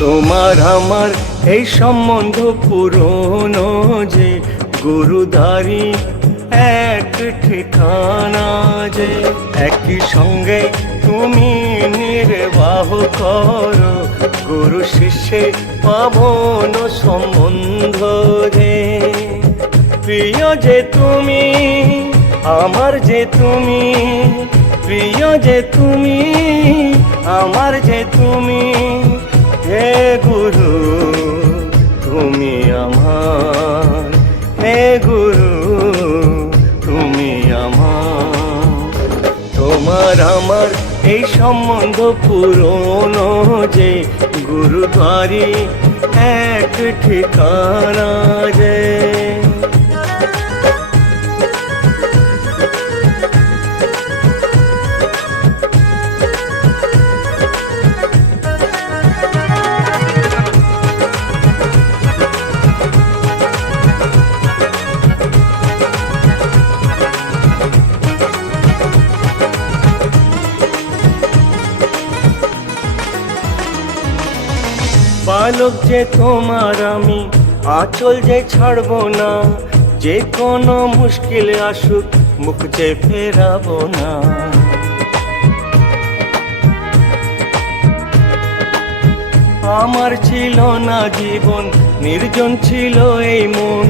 তোমার আমার এই সম্বন্ধ পুরনো যে গুরুদারি এক ঠিকানা যে একই সঙ্গে তুমি নির্বাহ করো গুরু শিষ্যে পাবন সম্বন্ধ যে প্রিয় যে তুমি আমার যে তুমি প্রিয় যে তুমি আমার যে তুমি হে গুরু তুমি আমার হে গুরু তুমি আমার তোমার আমার এই সম্বন্ধ পুরনো যে গুরুদ্বারি এক ঠিকানা যে বালক যে তোমার আমি আঁচল যে ছাড়বো না যে কোনো মুশকিল আসুক মুখ যে ফেরাবো না আমার ছিল না জীবন নির্জন ছিল এই মন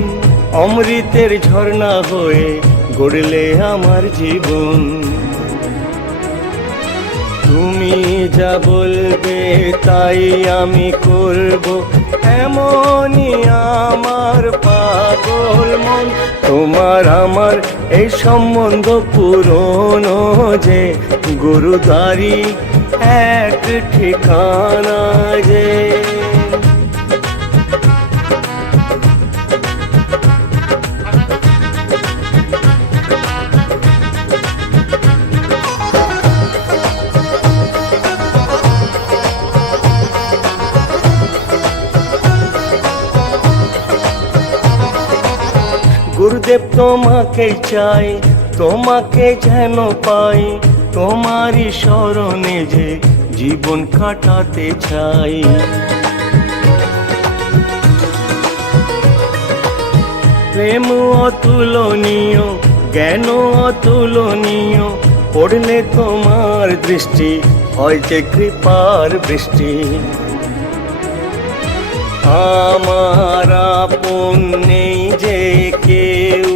অমৃতের ঝর্ণা হয়ে গড়লে আমার জীবন তুমি যা বলবে তাই আমি করব এমনই আমার পাগল মন তোমার আমার এই সম্বন্ধ পুরনো যে গুরুদ্বারি এক ঠিকানা যে গুরুদেব তোমাকে চাই তোমাকে যেন পাই তোমারই শরণে যে জীবন কাটাতে চাই প্রেম অতুলনীয় জ্ঞান অতুলনীয় পড়লে তোমার দৃষ্টি হয় যে কৃপার বৃষ্টি আমার আপন নেই যে কেউ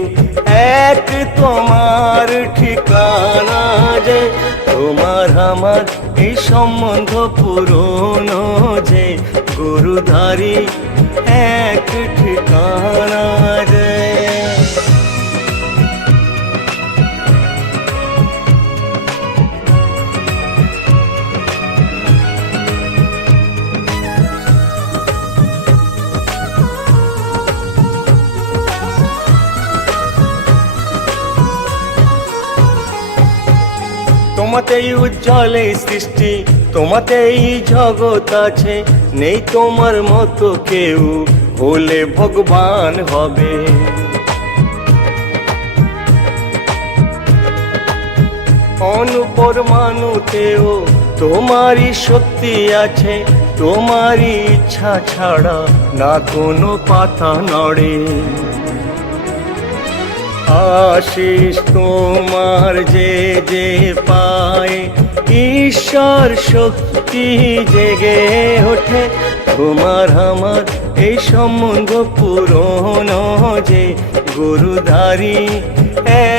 এক তোমার ঠিকানা যে তোমার আমার এই সম্বন্ধ পুরনো যে গুরুদ্বারি এক ঠিকানা যে তোমাতেই উজ্জ্বল এই সৃষ্টি তোমাতেই জগৎ আছে নেই তোমার মতো কেউ হলে ভগবান হবে অনুপরমাণুতেও তোমারই শক্তি আছে তোমারই ইচ্ছা ছাড়া না কোনো পাতা নড়ে আশিস তোমার যে যে পায় ঈশ্বর শক্তি জেগে ওঠে তোমার আমার এই সম্বন্ধ পুরনো যে গুরুদ্বারি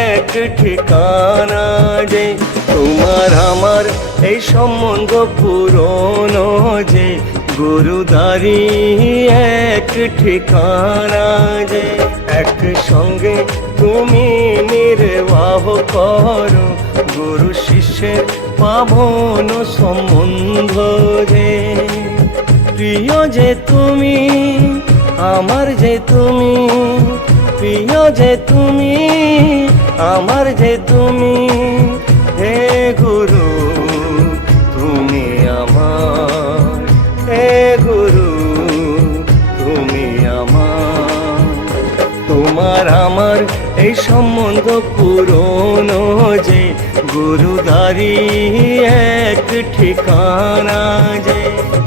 এক ঠিকানা যে তোমার আমার এই সম্বন্ধ পুরনো যে গুরুদ্বারি এক ঠিকানা যে এক সঙ্গে তুমি নির্বাহ করো গুরু শিষ্যের পাবন সম্বন্ধ যে প্রিয় যে তুমি আমার যে তুমি প্রিয় যে তুমি আমার যে তুমি হে গুরু তুমি আমার হে গুরু তুমি আমার তোমার আমার এই সম্বন্ধ পুরনো যে গুরুদারি এক ঠিকানা যে,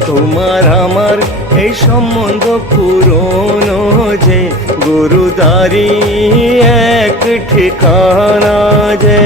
তোমার আমার এই সম্বন্ধ পুরনো যে, গুরুদারি এক ঠিকানা যে।